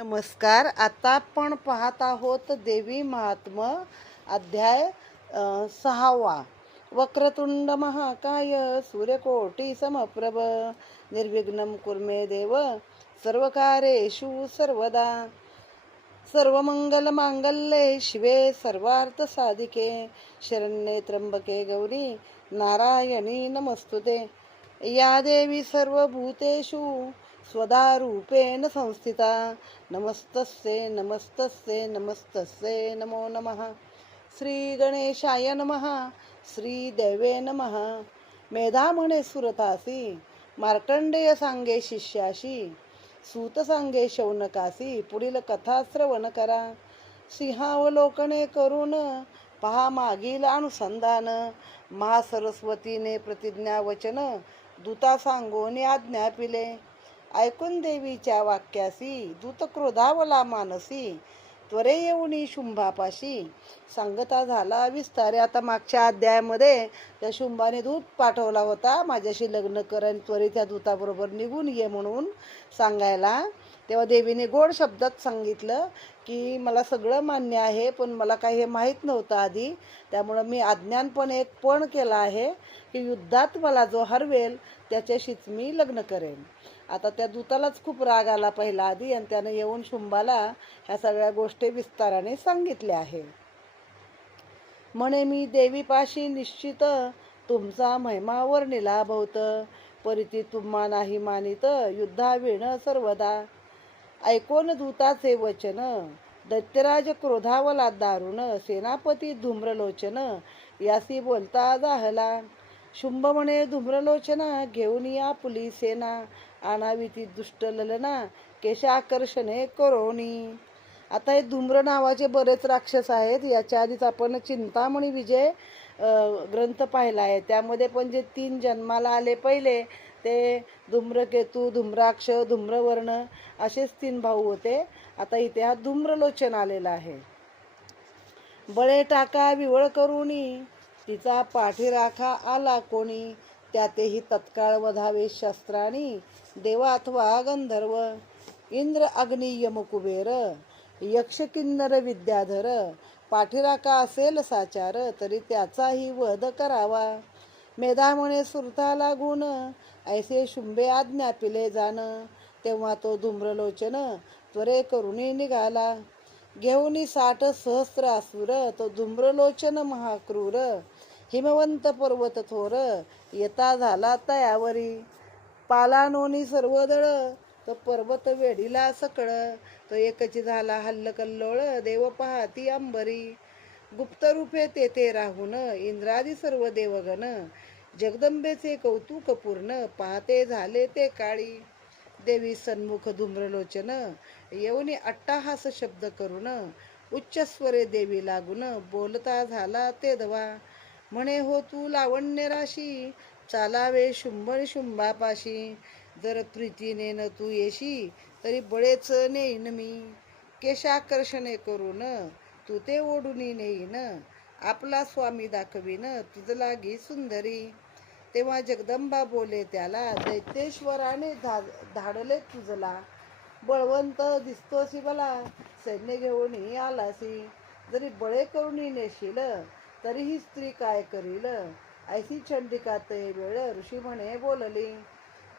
नमस्कार. आता आपण पाहत आहोत देवी महात्म्य अध्याय 6वा. वक्रतुंड महाकाय सूर्यकोटी समप्रभ निर्विघ्नं कुर्मे देव सर्वकार्येषु सर्वदा. सर्वमंगलमांगल्ये शिवे सर्वार्थसाधिके शरण्ये त्र्यंबके गौरी नारायणी नमस्तुते. या देवी सर्वभूतेषु स्वदा रूपेण संस्थिता नमस्तस्ये नमस्तस्ये नमस्तस्ये नमो नमः. श्री गणेशाय नमः. श्री देवे नमः. मेधा म्हणे सुरतासी मार्कंडेय सांगे शिष्याशी सूत सांगे शौनकासी पुढील कथा श्रवण करा. सिंहावलोकने करून पहा मागील अनुसंधान महासरस्वतीने प्रतिज्ञा वचन दूता सांगोनी आज्ञा पिले. ऐकून देवीच्या वाक्यासी दूत क्रोधावला मानसी त्वरे येऊनी शुंभापाशी सांगता झाला विस्तारे. आता मागच्या अध्यायामध्ये त्या शुंभाने दूत पाठवला होता माझ्याशी लग्न कर आणि त्वरित त्या दूताबरोबर निघून ये म्हणून सांगायला. तेव्हा देवीने गोड शब्दात सांगितलं की मला सगळं मान्य आहे पण मला काही हे माहीत नव्हतं आधी, त्यामुळं मी अज्ञानपणे एक पण केला आहे की युद्धात मला जो हरवेल त्याच्याशीच मी लग्न करेन. आता त्या दूतालाच खूप राग आला पहिला आधी आणि त्यानं येऊन शुंभाला ह्या सगळ्या गोष्टी विस्ताराने सांगितल्या आहे. म्हणे मी देवीपाशी निश्चित तुमचा महिमा वर्णिला बहुत परिती तुम्हा नाही मानित युद्धाविण सर्वदा. ऐकोन दूताचे वचन दैत्यराज क्रोधावला दारुण सेनापती धूम्रलोचन यासी बोलता जाहला. शुंभ म्हणे धूम्रलोचना घेऊन या पुली सेना आणावी ती दुष्ट ललना केशाकर्षणे करोनी. आता हे धूम्र नावाचे बरेच राक्षस आहेत. याच्या आधीच आपण चिंतामणी विजय ग्रंथ पाहिला आहे. त्यामध्ये पण जे 3 जन्माला आले पहिले ते धूम्रकेतू धूम्राक्ष धूम्रवर्ण असेच 3 भाऊ होते. आता इथे हा धूम्रलोचन आलेला आहे. बळे टाका विवळ करुणी तिचा पाठीराखा आला कोणी त्यातेही तत्काळ वधावे शस्त्राणी देवा अथवा गंधर्व. इंद्र अग्नी यम कुबेर यक्ष किन्नर विद्याधर पाठीराखा असेल साचार तरी त्याचाही वध करावा. मेधा म्हणे सुरता लागून ऐसे शुंभे आज्ञा पिले जाण तेव्हा तो धूम्रलोचन त्वरे करुणी निघाला. घेऊनी 60 सहस्त्र असुर तो धूम्रलोचन महाक्रूर हिमवंत पर्वत थोर येता झाला तयावरी. पालानोनी सर्व दळ तो पर्वत वेढीला सकळ तो एकची झाला हल्लकल्लोळ देव पाहती अंबरी. गुप्त रूपे तेथे राहून इंद्रादी सर्व देवगण जगदंबेचे कौतुक पूर्ण पाहते झाले ते काळी. देवी सन्मुख धूम्रलोचन येऊनी अट्टाहास शब्द करून उच्च स्वरे देवी लागून बोलता झाला ते धवा. म्हणे हो तू लावण्य राशी चालावे शुंभ शुंभापाशी जर प्रीतीने न तू येशी तरी बळेच नेईन मी. केशाकर्षणे करून तू ते ओढून नेईन आपला स्वामी दाखवीन तुझ लागी सुंदरी. तेव्हा जगदंबा बोले त्याला दैत्येश्वराने धाडले तुझला बळवंत दिसतोसी मला सैन्य घेऊन आलासी जरी बळे करून नेशील तरीही स्त्री काय करील ऐसी चंडिका ते वेळ ऋषी म्हणे बोलली.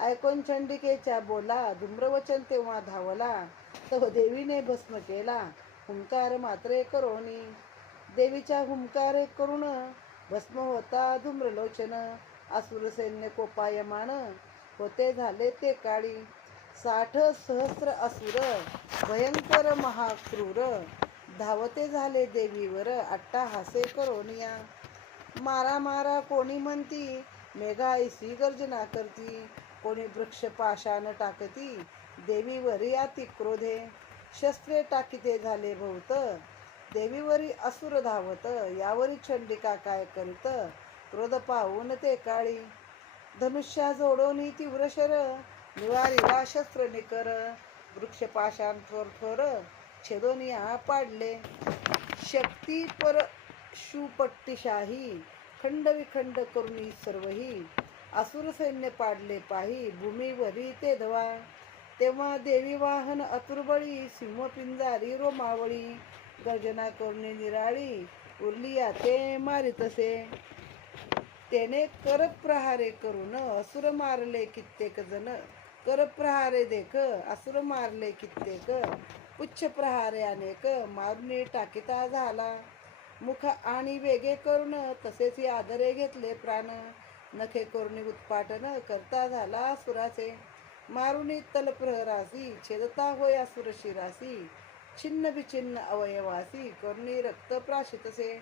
ऐकून चंडिकेच्या बोला धूम्रवचन तेव्हा धावला तो देवीने भस्म केला हुंकार मात्रे करोनी. देवीच्या हुंकारे करून भस्म होता धूम्रलोचन असुर सैन्य कोपायमान होते झाले ते काळी. 60 सहस्त्र असुर भयंकर महाक्रूर धावते झाले देवीवर अट्टाहासे करोनिया. मारा मारा कोणी म्हणती मेघाईसी गर्जना करती कोणी वृक्ष पाशान टाकती देवीवरी अति क्रोधे. शस्त्रे टाकीते झाले बहुत देवीवरी असुर धावत यावरी चंडिका काय करीत क्रोध पाहून ते काळी. धनुष्या जोडोनी तीव्र शर निवारिला शस्त्र निकर वृक्ष पाशान थोर थोर छेदोनिया पाडले. शक्ती परशुपट्टीशाही खंड विखंड करुणी सर्वही असुर सैन्य पाडले पाही भूमीवरी ते धवा. तेव्हा देवी वाहन अतुर्बळी, सिंह पिंजारी रोमावळी, गर्जना करणे निराळी, उरली याते मारितसे. त्याने कर प्रहारे करून असुर मारले कित्येक जण, कर प्रहारे देख असुर मारले कित्येक, पुच्छ प्रहारे अनेक मारुनी टाकिता झाला. मुख आणि वेगे करून तसेच आदरे घेतले प्राण, नखे करुणी उत्पाटन करता झाला असुराचे. मारुनी तल प्रहरासी छेदता होय असुर शिरासी, छिन्न विचिन्न अवयवासी करुणी रक्त प्राशितसे.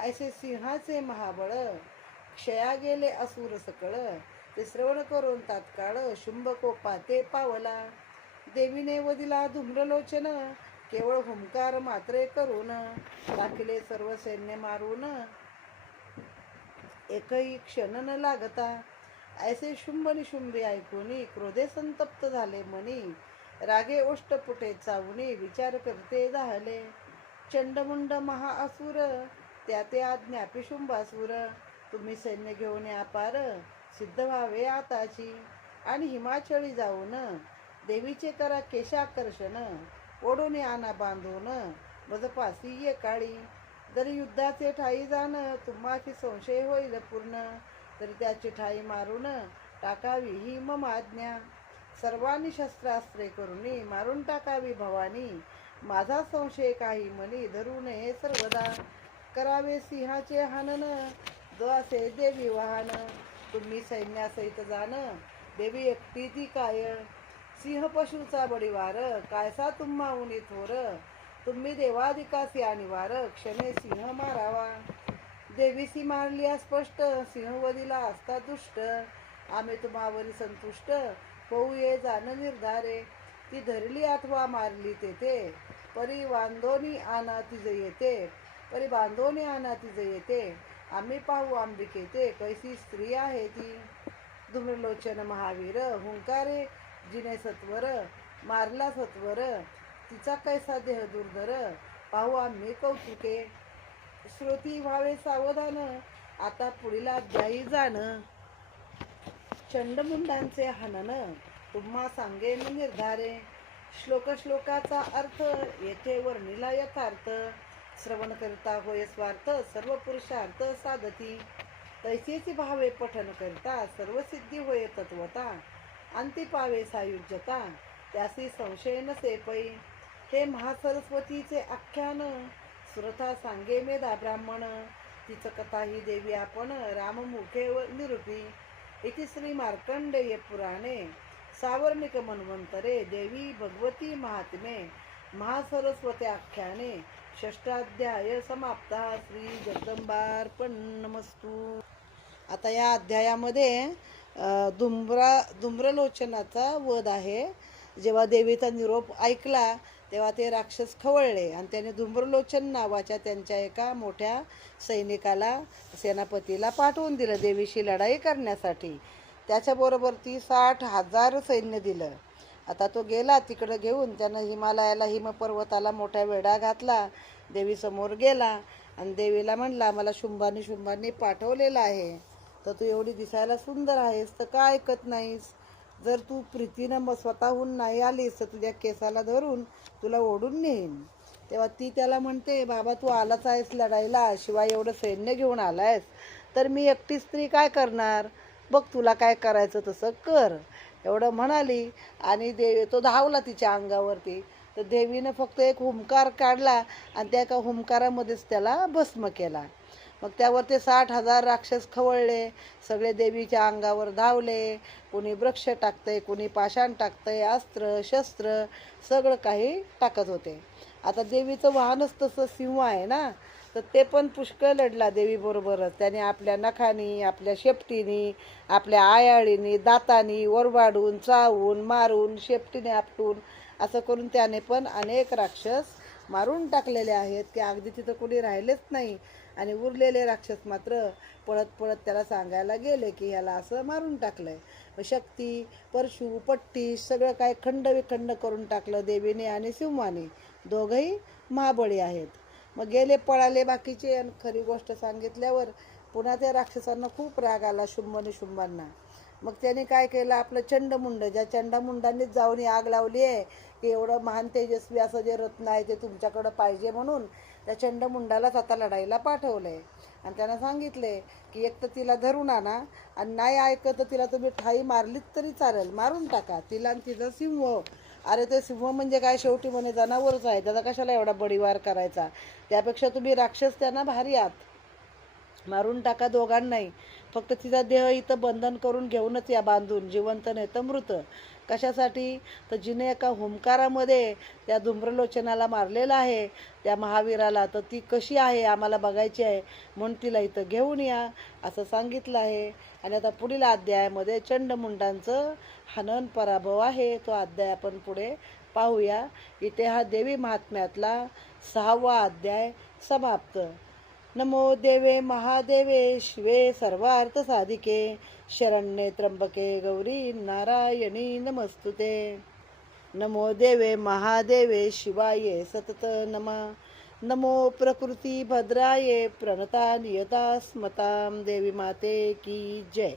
ऐसे सिंहाचे महाबळ क्षया गेले असुर सकळ, ते श्रवण करून तात्काळ शुंभ कोपाते पावला. देवीने वदिला धूम्रलोचन केवळ हुंकार मात्रे करून, टाकले सर्व सैन्य मारून एकही क्षण न लागता. ऐसे शुंभ निशुंभी ऐकूनी क्रोधे संतप्त झाले मनी, रागे ओष्टपुटे चावूनी विचार करते झाले. चंडमुंड महाअसुर त्या ते आज्ञापी शुंभासुर, तुम्ही सैन्य घेऊन अपार सिद्ध व्हावे आताची. आणि हिमाचळी जाऊन देवीचे करा केशाकर्षण, ओढून आणा बांधून बजपासी ये काळी. जरी युद्धाचे ठाई जाण तुम्हाची संशय होईल पूर्ण, तरी त्याची ठाई मारून टाकावी ही मम आज्ञा. सर्वांनी शस्त्रास्त्रे करुणी मारून टाकावी भवानी, माझा संशय काही मनी धरू नये सर्वदा. करावे सिंहाचे हनन जो असे देवी वाहन, तुम्ही सैन्यासहित जाण देवी एकटी ती काय. सिंह पशुचा बडीवार कायसा तुम्हा उनी थोर, तुम्ही देवाधिकासी अनिवार क्षणे सिंह मारावा. देवीसी मारली स्पष्ट सिंहवदीला असता दुष्ट, आम्ही तुम्हावरी संतुष्ट होऊ ये जाण निर्धारे. ती धरली अथवा मारली तेथे, परी बांधोनी आणा तिज येते, परी बांधोनी आणा तिज येते. आम्ही पाहू अंबिके ते कैसी स्त्री आहे ती. धूम्रलोचन महावीर हुंकारे जिने सत्वर, मारला सत्वर तिचा कैसा देह दुर्धर, पाहू आम्ही कौतुके. श्रोती व्हावे सावधान आता पुढील अध्यायी जाण, चंडमुंडांचे हनन तुम्हा सांगेन निर्धारे. श्लोकाचा अर्थ येथे वर्णिला यथार्थ, श्रवण करता होय स्वार्थ सर्व पुरुषार्थ साधती. तैसेची भावे पठन करता सर्व सिद्धी होय तत्वता, अंती पावे सायुज्यता त्यासी संशय नसे पै. हे महासरस्वतीचे आख्यान सुरथा सांगे मेधा ब्राह्मण, तिच कथा ही देवी आपण राममुखे निरूपी. इति श्री मार्कंडेय पुराणे सावर्णिक मन्वंतरे देवी भगवती महात्मे महासरस्वती आख्याने षष्ठाध्याय समाप्ता. श्री जगदंबार्पणमस्तु. आता या अध्यायामध्ये धूम्रलोचनाचा वध आहे. जेव्हा देवीचा निरोप ऐकला तेव्हा ते राक्षस खवळले आणि त्याने धूम्रलोचन नावाच्या त्यांच्या एका मोठ्या सैनिकाला सेनापतीला पाठवून दिलं देवीशी लढाई करण्यासाठी. त्याच्याबरोबर 60,000 सैन्य दिलं. आता तो गेला तिकडं घेऊन, त्यानं हिमालयाला हिमपर्वताला मोठा वेढा घातला, देवीसमोर गेला आणि देवीला म्हणला मला शुंभांनी पाठवलेलं आहे, तर तू एवढी दिसायला सुंदर आहेस तर का ऐकत नाहीस. जर तू प्रीतीनं स्वतःहून नाही आलीस तर तुझ्या केसाला धरून तुला ओढून नेईन. तेव्हा ती त्याला म्हणते बाबा तू आलाच आहेस लढायला, शिवाय एवढं सैन्य घेऊन आलायस तर मी एकटी स्त्री काय करणार, बघ तुला काय करायचं तसं कर. एवढं म्हणाली आणि तो धावला तिच्या अंगावरती. तर देवीनं फक्त एक हुंकार काढला आणि त्या एका हुंकारामध्येच त्याला भस्म केला. मग त्यावर ते 60,000 राक्षस खवळले, सगळे देवीच्या अंगावर धावले. कोणी वृक्ष टाकतंय, कोणी पाषाण टाकतंय, अस्त्र शस्त्र सगळं काही टाकत होते. आता देवीचं वाहनच तसं सिंह आहे ना, तर ते पण पुष्कळ लढला देवीबरोबरच. त्याने आपल्या नखानी, आपल्या शेपटीनी, आपल्या आयाळीनी, दातानी ओरबाडून चावून मारून शेपटीने आपटून असं करून त्याने पण अनेक राक्षस मारून टाकलेले आहेत की अगदी तिथं कोणी राहिलेच नाही. आणि उरलेले राक्षस मात्र पळत पळत त्याला सांगायला गेले की ह्याला असं मारून टाकलंय. शक्ती परशु पट्टी सगळं काय खंडविखंड करून टाकलं देवीने आणि सिंहाने. दोघंही महाबळी आहेत. मग गेले पळाले बाकीचे. आणि खरी गोष्ट सांगितल्यावर पुन्हा त्या राक्षसांना खूप राग आला शुंभांना. मग त्याने काय केलं, आपलं चंडमुंड, ज्या चंडामुंडांनीच जाऊन ही आग लावली आहे की एवढं महान तेजस्वी असं जे रत्न आहे ते तुमच्याकडं पाहिजे, म्हणून त्या चंडमुंडालाच आता लढाईला पाठवलं आहे. आणि त्यानं सांगितले की एक तर तिला धरून आणा, आणि नाही ऐकत तर तिला तुम्ही ठाई मारलीत तरी चालेल, मारून टाका तिला आणि तिचा सिंह. अरे ते सिंह म्हणजे काय, शेवटी म्हणे जनावरच आहे, त्याचा कशाला एवढा बडीवार करायचा, त्यापेक्षा तुम्ही राक्षस त्यांना भारी आहात, मारून टाका दोघांनाही. फक्त तिचा देह इथं बंधन करून घेऊनच या, बांधून, जिवंत नाही तर मृत. कशासाठी, तर जिने एका हुंकारामध्ये त्या धूम्रलोचनाला मारलेलं आहे, त्या महावीराला, तर ती कशी आहे आम्हाला बघायची आहे, म्हणून तिला इथं घेऊन या असं सांगितलं आहे. आणि आता पुढील अध्यायामध्ये चंडमुंडांचं हनन पराभव आहे, तो अध्याय आपण पुढे पाहूया. इथे हा देवी महात्म्यातला 6वा अध्याय समाप्त. नमो देवे महादेवे शिवे सर्वार्थ साधिके शरण्ये त्र्यंबके गौरी नारायणी नमस्तुते. नमो देवे महादेवे शिवाय सतत नमा. नमो प्रकृती भद्राये प्रणता नियता स्मतां देवी माते की जय.